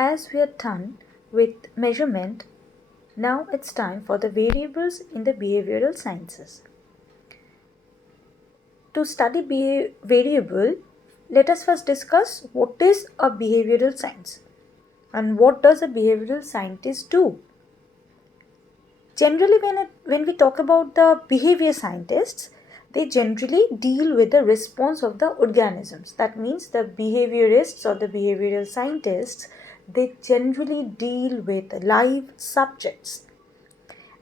As we are done with measurement, now it's time for the variables in the behavioral sciences. To study variable, let us first discuss what is a behavioral science and what does a behavioral scientist do. Generally, when we talk about the behavior scientists, they generally deal with the response of the organisms. That means the behaviorists or the behavioral scientists, they generally deal with live subjects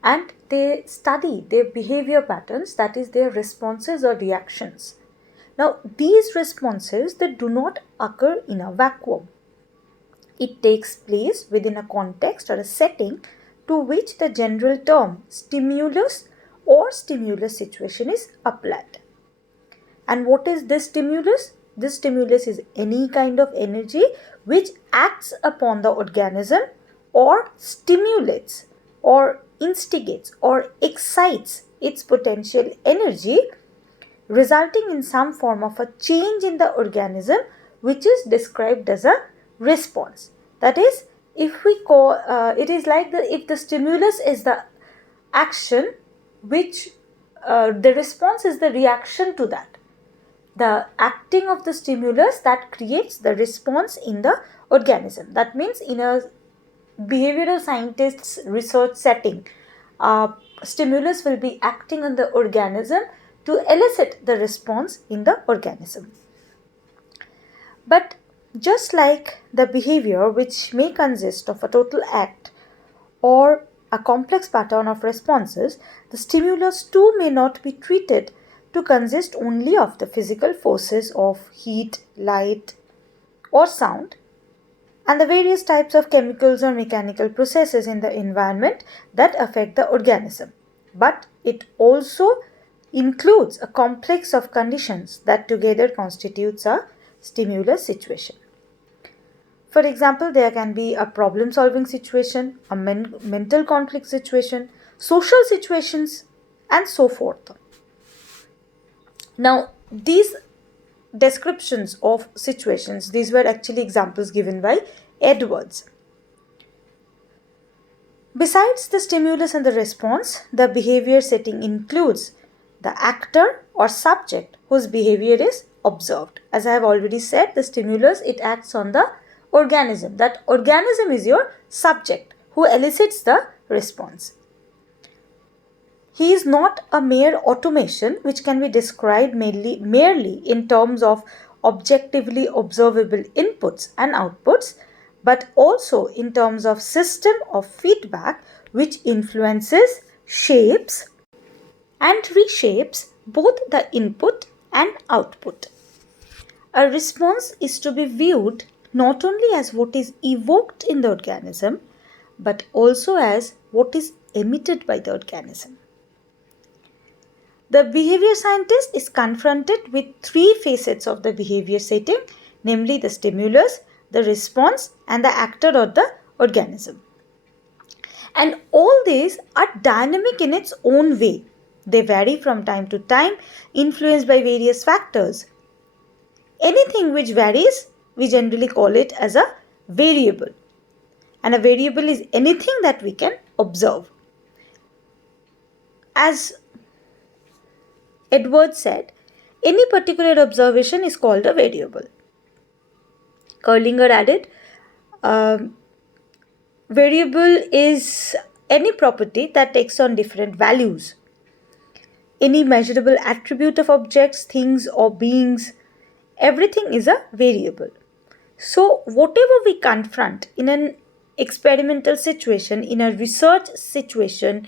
and they study their behavior patterns, that is their responses or reactions. Now, these responses, they do not occur in a vacuum. It takes place within a context or a setting to which the general term stimulus or stimulus situation is applied. And what is this stimulus? This stimulus is any kind of energy which acts upon the organism or stimulates or instigates or excites its potential energy, resulting in some form of a change in the organism, which is described as a response. That is, if we call it is like if the stimulus is the action, which the response is the reaction to that. The acting of the stimulus that creates the response in the organism. That means in a behavioral scientist's research setting, stimulus will be acting on the organism to elicit the response in the organism. But just like the behavior, which may consist of a total act or a complex pattern of responses, the stimulus too may not be treated to consist only of the physical forces of heat, light, or sound, and the various types of chemicals or mechanical processes in the environment that affect the organism. But it also includes a complex of conditions that together constitutes a stimulus situation. For example, there can be a problem-solving situation, a mental conflict situation, social situations, and so forth. Now, these descriptions of situations, these were actually examples given by Edwards. Besides the stimulus and the response, the behavior setting includes the actor or subject whose behavior is observed. As I have already said, the stimulus, it acts on the organism. That organism is your subject who elicits the response. He is not a mere automation which can be described merely in terms of objectively observable inputs and outputs, but also in terms of system of feedback which influences, shapes and reshapes both the input and output. A response is to be viewed not only as what is evoked in the organism, but also as what is emitted by the organism. The behavior scientist is confronted with three facets of the behavior setting, namely the stimulus, the response, and the actor or the organism. And all these are dynamic in its own way. They vary from time to time, influenced by various factors. Anything which varies, we generally call it as a variable. And a variable is anything that we can observe. As Edwards said, any particular observation is called a variable. Curlinger added, variable is any property that takes on different values. Any measurable attribute of objects, things or beings, everything is a variable. So whatever we confront in an experimental situation, in a research situation,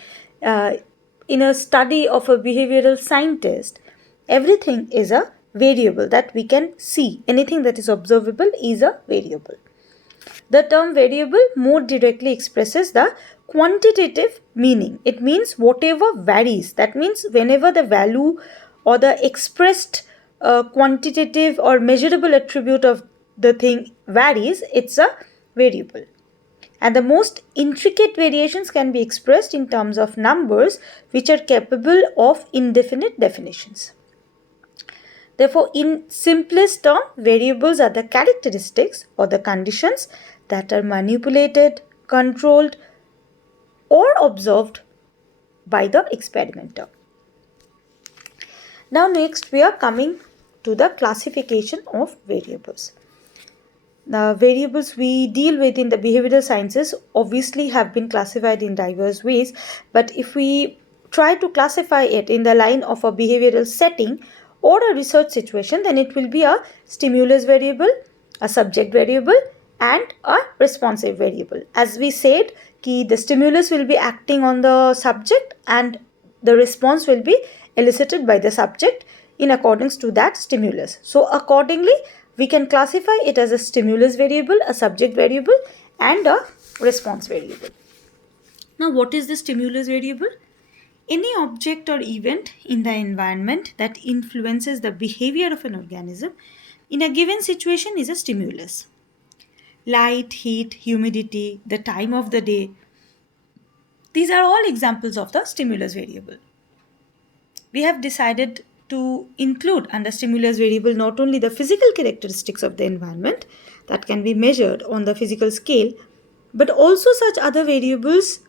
in a study of a behavioral scientist, everything is a variable that we can see. Anything that is observable is a variable. The term variable more directly expresses the quantitative meaning. It means whatever varies. That means whenever the value or the expressed quantitative or measurable attribute of the thing varies, it's a variable. And the most intricate variations can be expressed in terms of numbers which are capable of indefinite definitions. Therefore, in simplest term, variables are the characteristics or the conditions that are manipulated, controlled, or observed by the experimenter. Now next we are coming to the classification of variables. The variables we deal with in the behavioral sciences obviously have been classified in diverse ways, but if we try to classify it in the line of a behavioral setting or a research situation, then it will be a stimulus variable, a subject variable, and a responsive variable. As we said, the stimulus will be acting on the subject and the response will be elicited by the subject in accordance to that stimulus. So accordingly, we can classify it as a stimulus variable, a subject variable, and a response variable. Now, what is the stimulus variable? Any object or event in the environment that influences the behavior of an organism in a given situation is a stimulus. Light, heat, humidity, the time of the day, these are all examples of the stimulus variable. We have decided to include under stimulus variable not only the physical characteristics of the environment that can be measured on the physical scale, but also such other variables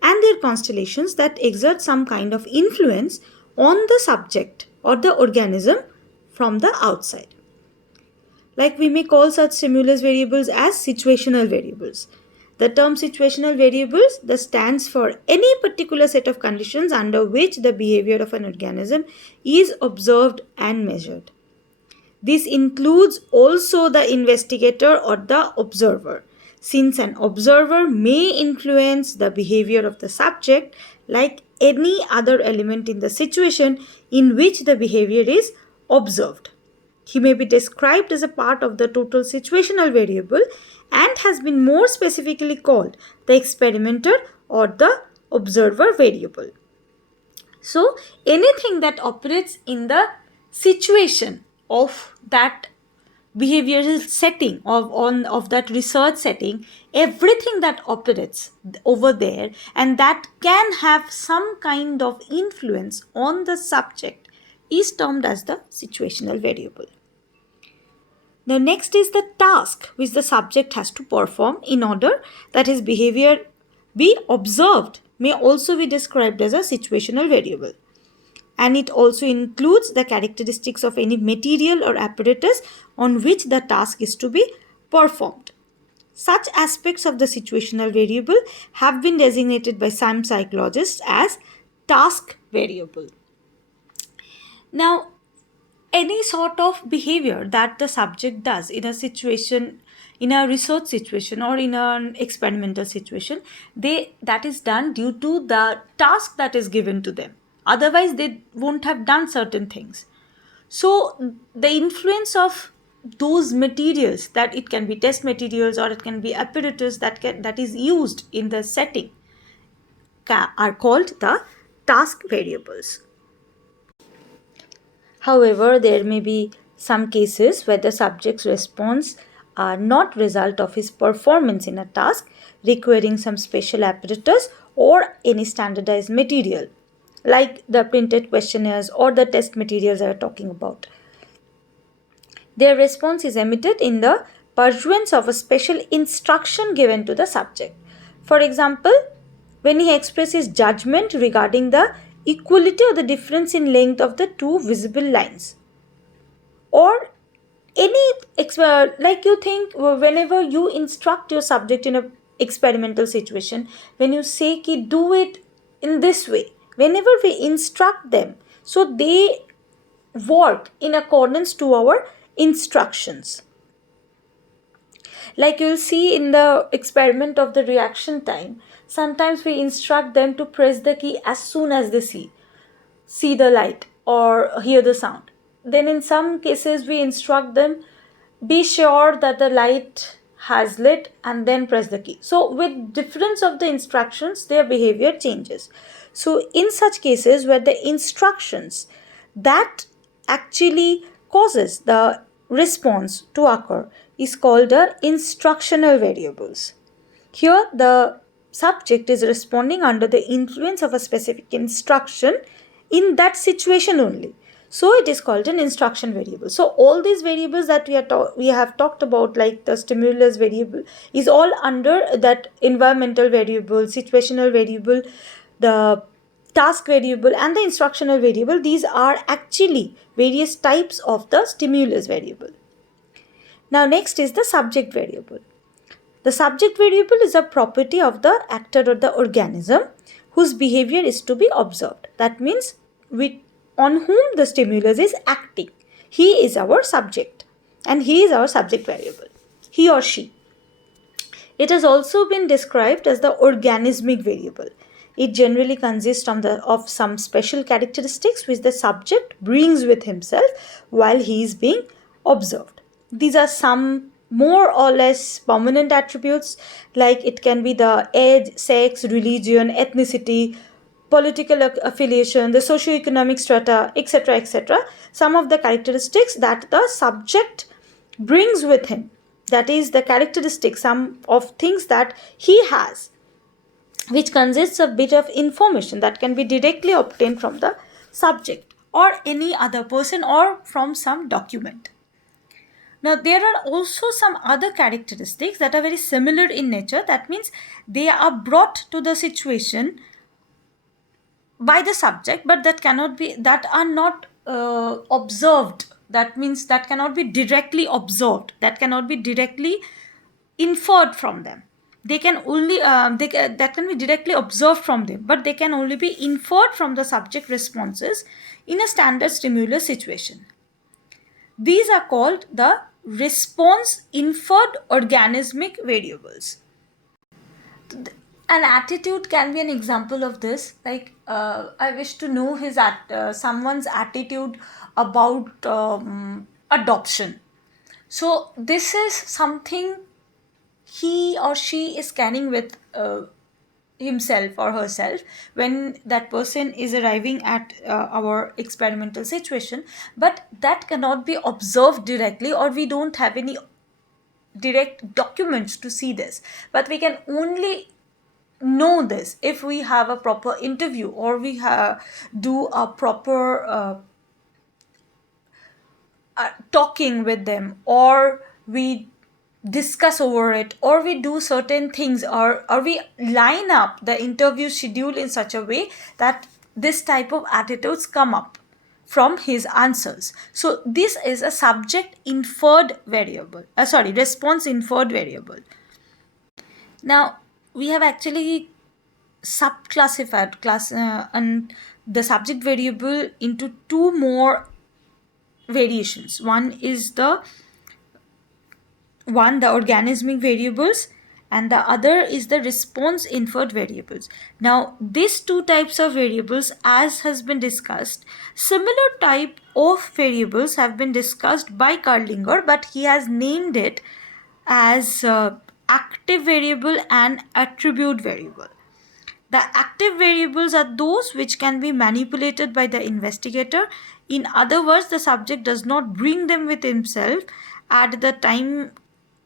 and their constellations that exert some kind of influence on the subject or the organism from the outside. Like we may call such stimulus variables as situational variables. The term situational variables that stands for any particular set of conditions under which the behavior of an organism is observed and measured. This includes also the investigator or the observer, since an observer may influence the behavior of the subject like any other element in the situation in which the behavior is observed. He may be described as a part of the total situational variable and has been more specifically called the experimenter or the observer variable. So, anything that operates in the situation of that behavioral setting of that research setting, everything that operates over there and that can have some kind of influence on the subject is termed as the situational variable. Now, next is the task which the subject has to perform in order that his behavior be observed may also be described as a situational variable. And it also includes the characteristics of any material or apparatus on which the task is to be performed. Such aspects of the situational variable have been designated by some psychologists as task variable. Now, any sort of behavior that the subject does in a situation, in a research situation or in an experimental situation, that is done due to the task that is given to them. Otherwise, they won't have done certain things. So, the influence of those materials, that it can be test materials or it can be apparatus that is used in the setting, are called the task variables. However, there may be some cases where the subject's response are not result of his performance in a task requiring some special apparatus or any standardized material, like the printed questionnaires or the test materials I are talking about. Their response is emitted in the pursuance of a special instruction given to the subject. For example, when he expresses judgment regarding the equality or the difference in length of the two visible lines, or any like you think whenever you instruct your subject in a experimental situation, when you say ki do it in this way, whenever we instruct them, so they work in accordance to our instructions. Like you'll see in the experiment of the reaction time, sometimes we instruct them to press the key as soon as they see the light or hear the sound. Then in some cases we instruct them, be sure that the light has lit and then press the key. So with difference of the instructions, their behavior changes. So in such cases where the instructions that actually causes the response to occur is called the instructional variables. Here the subject is responding under the influence of a specific instruction in that situation only. So it is called an instruction variable. So all these variables that we have talked about, like the stimulus variable, is all under that environmental variable, situational variable, the task variable, and the instructional variable. These are actually various types of the stimulus variable. Now next is the subject variable. The subject variable is a property of the actor or the organism whose behavior is to be observed. That means on whom the stimulus is acting. He is our subject and he is our subject variable. He or she. It has also been described as the organismic variable. It generally consists of some special characteristics which the subject brings with himself while he is being observed. These are some more or less permanent attributes, like it can be the age, sex, religion, ethnicity, political affiliation, the socio-economic strata, etc., etc. Some of the characteristics that the subject brings with him. That is the characteristics, some of things that he has, which consists of bit of information that can be directly obtained from the subject or any other person or from some document. Now, there are also some other characteristics that are very similar in nature. That means they are brought to the situation by the subject, but that are not observed. That means that cannot be directly observed, that cannot be directly inferred from them. They can only that can be directly observed from them, but they can only be inferred from the subject responses in a standard stimulus situation. These are called the response inferred organismic variables. An attitude can be an example of this. Like I wish to know someone's attitude about adoption. So this is something he or she is scanning with himself or herself when that person is arriving at our experimental situation, but that cannot be observed directly, or we don't have any direct documents to see this, but we can only know this if we have a proper interview, or we do a proper talking with them, or we discuss over it, or we do certain things, or we line up the interview schedule in such a way that this type of attitudes come up from his answers. So this is a subject inferred variable, response inferred variable. Now we have actually subclassified and the subject variable into two more variations. One is the organismic variables, and the other is the response inferred variables. Now these two types of variables, as has been discussed, similar type of variables have been discussed by Karlinger, but he has named it as active variable and attribute variable. The active variables are those which can be manipulated by the investigator. In other words, the subject does not bring them with himself at the time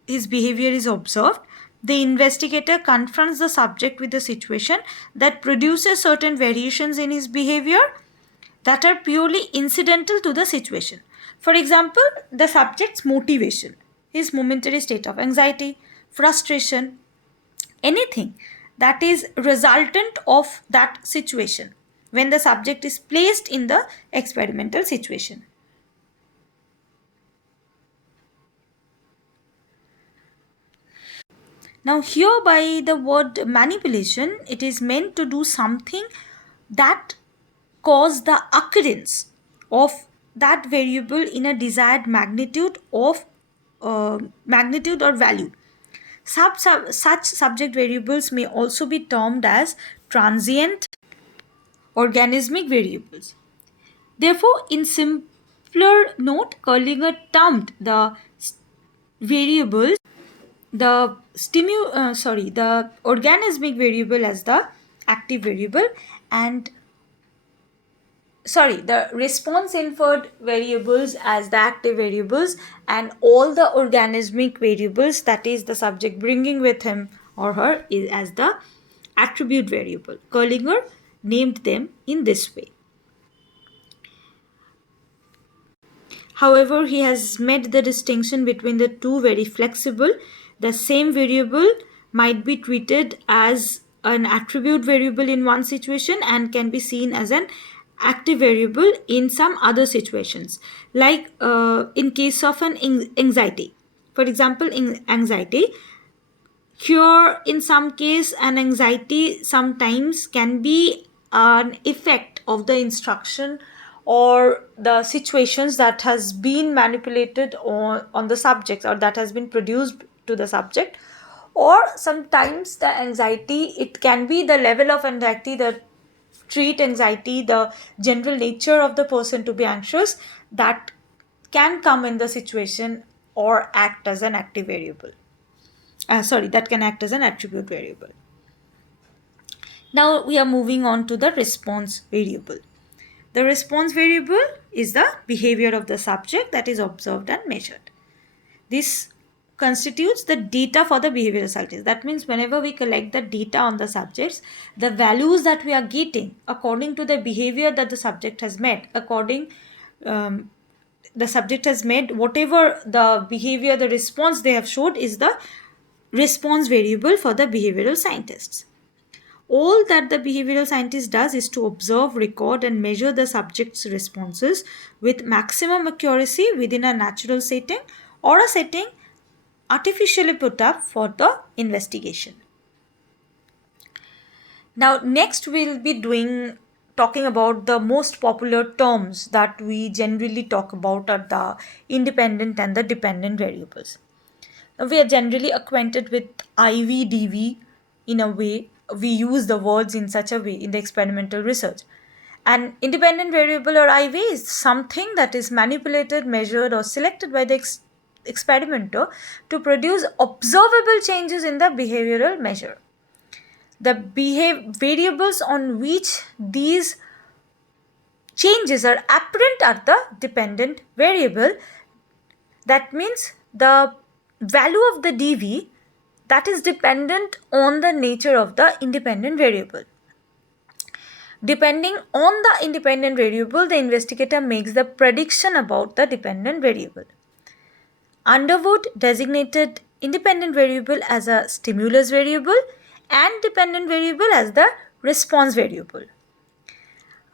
his behavior is observed. The investigator confronts the subject with a situation that produces certain variations in his behavior that are purely incidental to the situation. For example, the subject's motivation, his momentary state of anxiety, frustration, anything that is resultant of that situation when the subject is placed in the experimental situation. Now here, by the word manipulation, it is meant to do something that cause the occurrence of that variable in a desired magnitude or value. Such subject variables may also be termed as transient organismic variables. Therefore, in simpler note, Kurlinger termed the variables, the organismic variable as the active variable, and the response inferred variables as the active variables, and all the organismic variables, that is the subject bringing with him or her, is as the attribute variable. Kurlinger named them in this way. However, he has made the distinction between the two very flexible. The same variable might be treated as an attribute variable in one situation and can be seen as an active variable in some other situations, like in case of an anxiety. For example, in anxiety, here in some case an anxiety sometimes can be an effect of the instruction or the situations that has been manipulated on the subjects, or that has been produced to the subject. Or sometimes the anxiety, it can be the level of anxiety, the treat anxiety, the general nature of the person to be anxious, that can come in the situation or act as an active variable. That can act as an attribute variable. Now we are moving on to the response variable. The response variable is the behavior of the subject that is observed and measured. This constitutes the data for the behavioral scientist. That means whenever we collect the data on the subjects, the values that we are getting according to the behavior that the subject has made, the subject has made, whatever the behavior, the response they have showed is the response variable for the behavioral scientists. All that the behavioral scientist does is to observe, record, and measure the subject's responses with maximum accuracy within a natural setting or a setting artificially put up for the investigation. Now, next we'll be talking about the most popular terms that we generally talk about are the independent and the dependent variables. Now, we are generally acquainted with IV, DV in a way. We use the words in such a way in the experimental research. An independent variable or IV is something that is manipulated, measured, or selected by the experimenter to produce observable changes in the behavioral measure. The variables on which these changes are apparent are the dependent variable. That means the value of the dv that is dependent on the nature of the independent variable. Depending on the independent variable, the investigator makes the prediction about the dependent variable. Underwood designated independent variable as a stimulus variable and dependent variable as the response variable.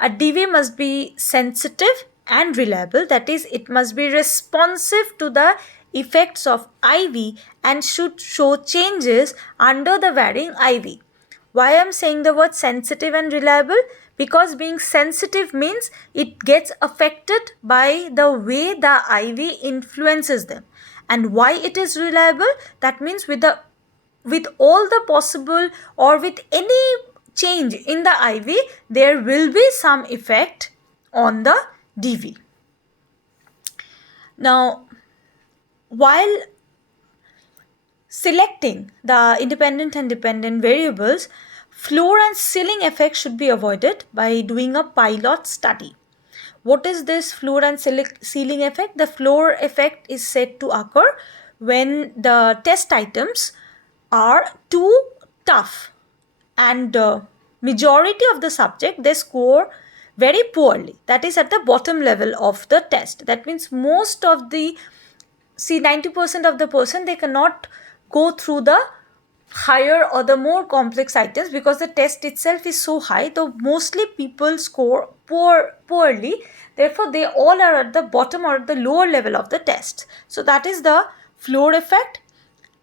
A DV must be sensitive and reliable, that is, it must be responsive to the effects of IV and should show changes under the varying IV. Why I am saying the word sensitive and reliable? Because being sensitive means it gets affected by the way the IV influences them. And why it is reliable? That means with all the possible or with any change in the IV, there will be some effect on the DV. Now, while selecting the independent and dependent variables, floor and ceiling effect should be avoided by doing a pilot study. What is this floor and ceiling effect? The floor effect is said to occur when the test items are too tough and majority of the subject, they score very poorly. That is at the bottom level of the test. That means most of the 90% of the person, they cannot go through the higher or the more complex items because the test itself is so high, though mostly people score poorly. Therefore, they all are at the bottom or the lower level of the test. So that is the floor effect.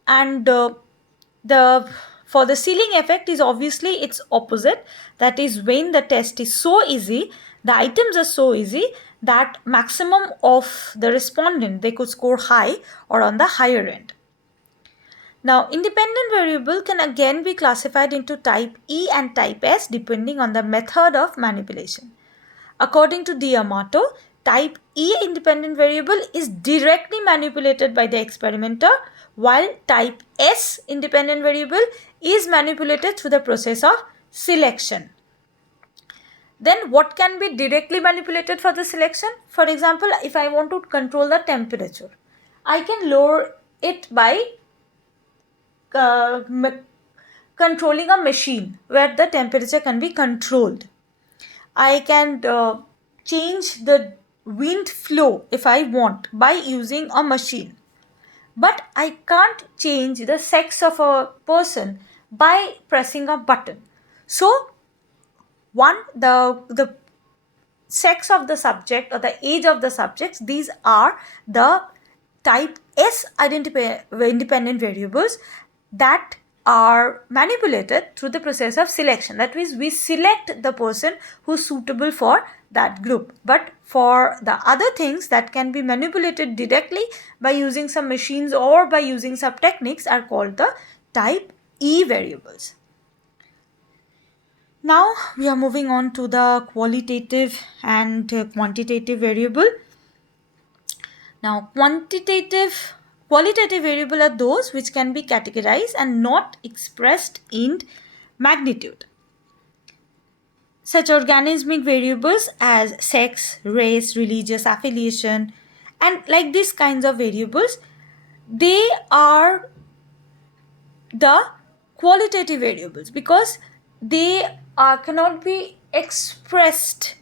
And for the ceiling effect is obviously its opposite. That is when the test is so easy, the items are so easy that maximum of the respondent, they could score high or on the higher end. Now, independent variable can again be classified into type E and type S depending on the method of manipulation. According to D'Amato, type E independent variable is directly manipulated by the experimenter, while type S independent variable is manipulated through the process of selection. Then what can be directly manipulated for the selection? For example, if I want to control the temperature, I can lower it by controlling a machine where the temperature can be controlled. I can change the wind flow if I want by using a machine. But I can't change the sex of a person by pressing a button. So, the sex of the subject or the age of the subjects, these are the type S independent variables that are manipulated through the process of selection. That means we select the person who is suitable for that group. But for the other things that can be manipulated directly by using some machines or by using some techniques are called the type E variables. Now we are moving on to the qualitative and quantitative variable. Now qualitative variable are those which can be categorized and not expressed in magnitude. Such organismic variables as sex, race, religious affiliation, and like these kinds of variables, they are the qualitative variables because they cannot be expressed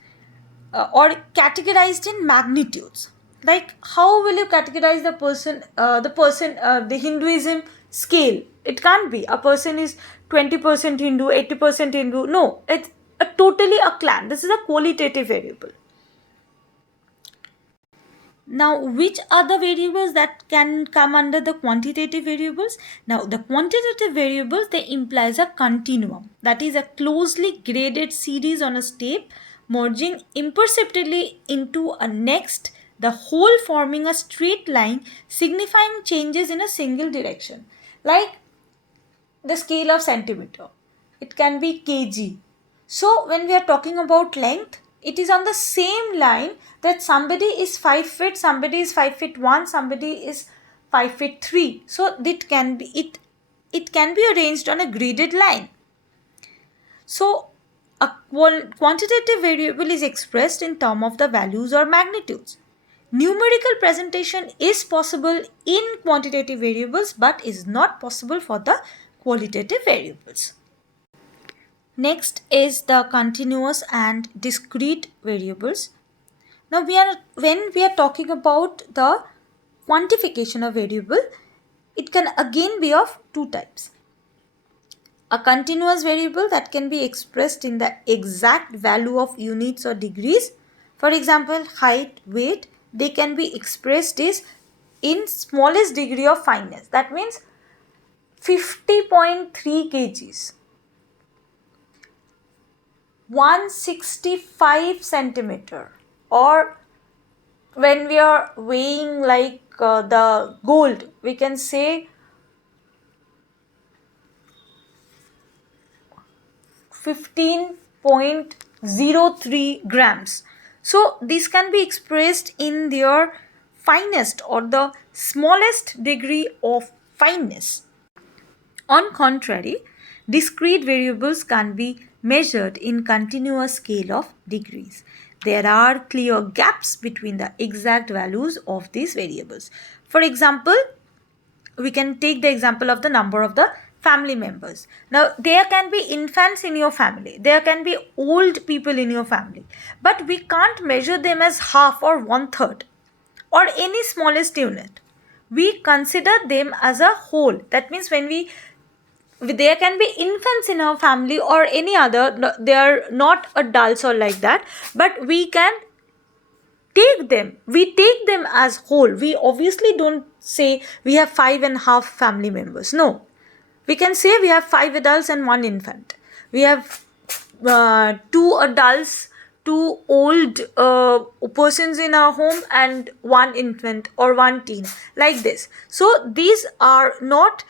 or categorized in magnitudes. Like how will you categorize the Hinduism scale? It can't be a person is 20% Hindu, 80% Hindu. No, it's totally a clan. This is a qualitative variable. Now, which are the variables that can come under the quantitative variables? Now, the quantitative variables, they implies a continuum. That is a closely graded series on a step, merging imperceptibly into a next, the whole forming a straight line, signifying changes in a single direction. Like the scale of centimeter. It can be kg. So when we are talking about length, it is on the same line that somebody is 5 feet, somebody is 5 feet 1, somebody is 5 feet 3. So it can be arranged on a graded line. So a quantitative variable is expressed in terms of the values or magnitudes. Numerical presentation is possible in quantitative variables but is not possible for the qualitative variables. Next is the continuous and discrete variables. Now when we are talking about the quantification of variable, it can again be of two types. A continuous variable that can be expressed in the exact value of units or degrees. For example, height, weight, they can be expressed in smallest degree of fineness. That means 50.3 kgs, 165 centimeter, or when we are weighing like the gold, we can say 15.03 grams. So these can be expressed in their finest or the smallest degree of fineness. On contrary, discrete variables can be measured in continuous scale of degrees. There are clear gaps between the exact values of these variables. For example, we can take the example of the number of the family members. Now, there can be infants in your family, there can be old people in your family, but we can't measure them as half or one third or any smallest unit. We consider them as a whole. That means there can be infants in our family or any other, they are not adults or like that, but we take them as whole. We obviously don't say we have 5.5 family members. No, we can say we have 5 adults and 1 infant. We have 2 adults, 2 old persons in our home and 1 infant or 1 teen, like this. So these are not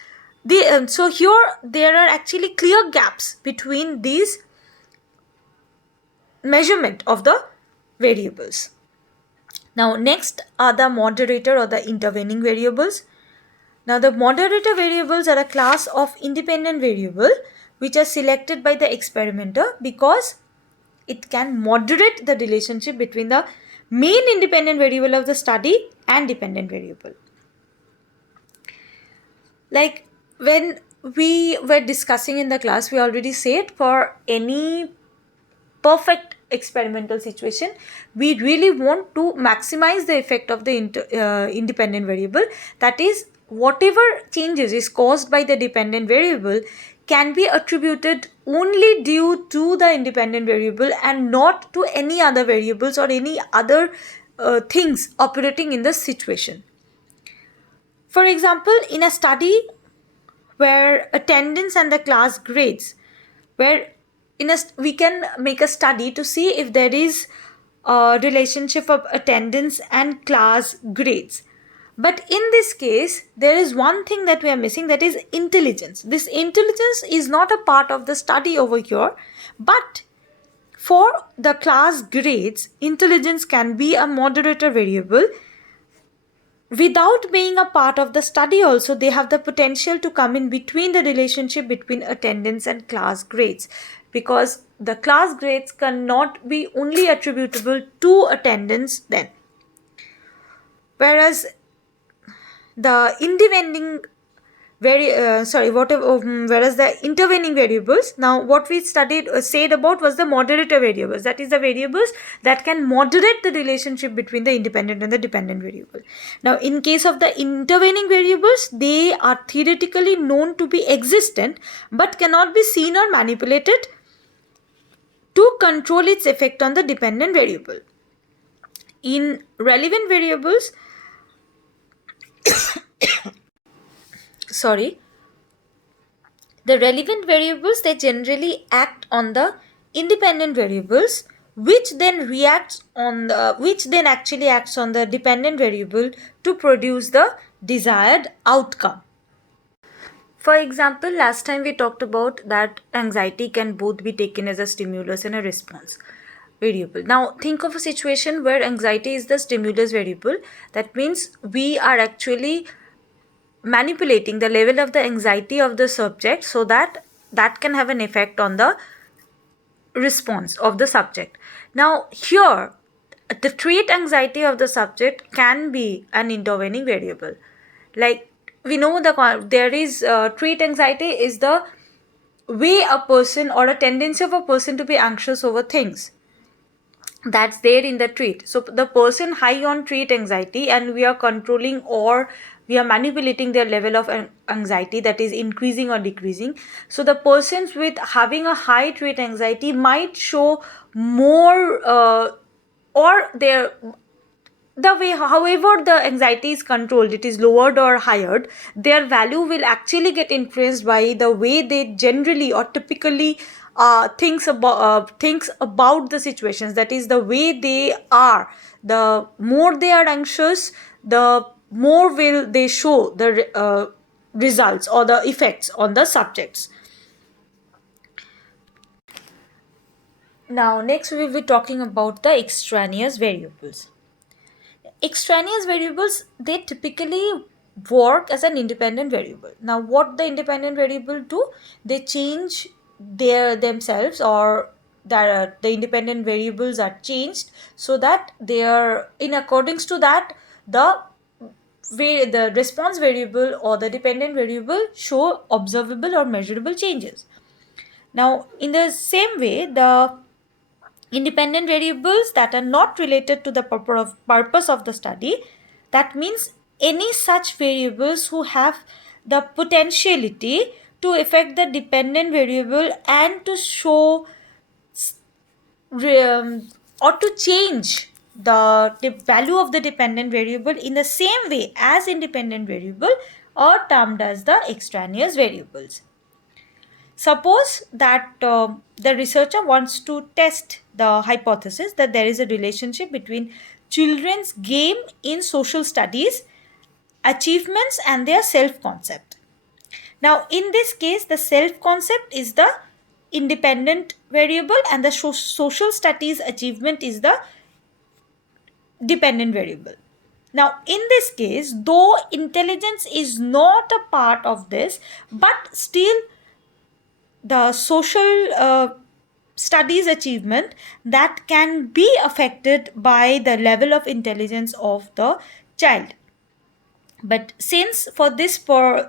so here there are actually clear gaps between these measurement of the variables. Now next are the moderator or the intervening variables. Now the moderator variables are a class of independent variable which are selected by the experimenter because it can moderate the relationship between the main independent variable of the study and dependent variable. Like when we were discussing in the class, we already said for any perfect experimental situation, we really want to maximize the effect of the independent variable. That is, whatever changes is caused by the dependent variable can be attributed only due to the independent variable and not to any other variables or any other things operating in the situation. For example, in a study where attendance and the class grades, where we can make a study to see if there is a relationship of attendance and class grades. But in this case, there is one thing that we are missing, that is intelligence. This intelligence is not a part of the study over here, but for the class grades, intelligence can be a moderator variable. Without being a part of the study also, they have the potential to come in between the relationship between attendance and class grades, because the class grades cannot be only attributable to attendance then. Whereas the whereas the intervening variables, now what we said about was the moderator variables, that is the variables that can moderate the relationship between the independent and the dependent variable. Now in case of the intervening variables, they are theoretically known to be existent but cannot be seen or manipulated to control its effect on the dependent variable. In relevant variables, the relevant variables, they generally act on the independent variables, which then actually acts on the dependent variable to produce the desired outcome. For example, last time we talked about that anxiety can both be taken as a stimulus and a response variable. Now think of a situation where anxiety is the stimulus variable. That means we are actually manipulating the level of the anxiety of the subject so that can have an effect on the response of the subject. Now here, the trait anxiety of the subject can be an intervening variable. Like we know there is trait anxiety is the way a person or a tendency of a person to be anxious over things, that's there in the trait. So the person high on trait anxiety, and we are controlling or we are manipulating their level of anxiety, that is increasing or decreasing. So the persons with having a high trait anxiety might show more or the way, however the anxiety is controlled, it is lowered or higher, their value will actually get influenced by the way they generally or typically thinks about the situations. That is the way they are. The more they are anxious, the more will they show the results or the effects on the subjects. Now next we will be talking about the extraneous variables. Extraneous variables, they typically work as an independent variable. Now what the independent variable do, they change themselves, or that the independent variables are changed so that they are in accordance to that the response variable or the dependent variable show observable or measurable changes. Now in the same way, the independent variables that are not related to the purpose of the study, that means any such variables who have the potentiality to affect the dependent variable and to show or to change the value of the dependent variable in the same way as independent variable, are termed as the extraneous variables. Suppose that the researcher wants to test the hypothesis that there is a relationship between children's game in social studies, achievements, and their self-concept. Now, in this case, the self-concept is the independent variable and the social studies achievement is the dependent variable. Now, in this case, though intelligence is not a part of this, but still the social studies achievement that can be affected by the level of intelligence of the child. But since for this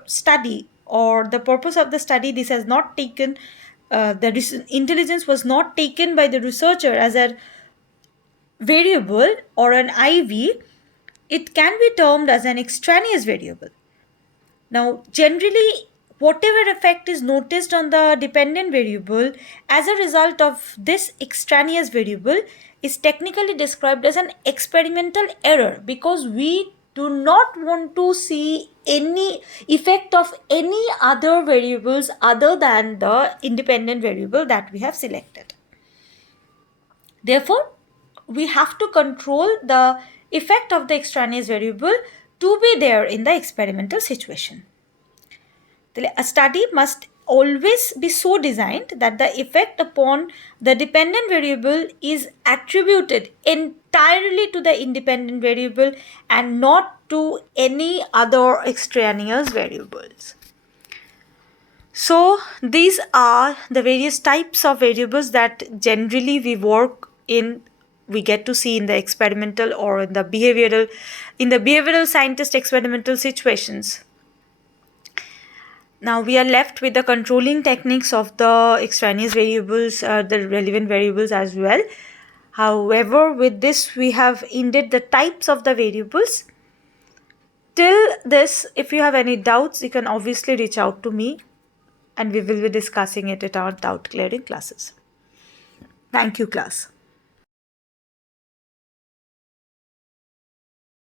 study or the purpose of the study, this has not taken intelligence was not taken by the researcher as a variable or an IV, it can be termed as an extraneous variable. Now, generally, whatever effect is noticed on the dependent variable as a result of this extraneous variable is technically described as an experimental error, because we do not want to see any effect of any other variables other than the independent variable that we have selected. Therefore, we have to control the effect of the extraneous variable to be there in the experimental situation. A study must always be so designed that the effect upon the dependent variable is attributed entirely to the independent variable and not to any other extraneous variables. So these are the various types of variables that generally we get to see in the experimental or in the behavioral scientist experimental situations. Now we are left with the controlling techniques of the extraneous variables, the relevant variables as well. However, with this we have ended the types of the variables. Till this, if you have any doubts, you can obviously reach out to me and we will be discussing it at our doubt clearing classes. Thank you, class.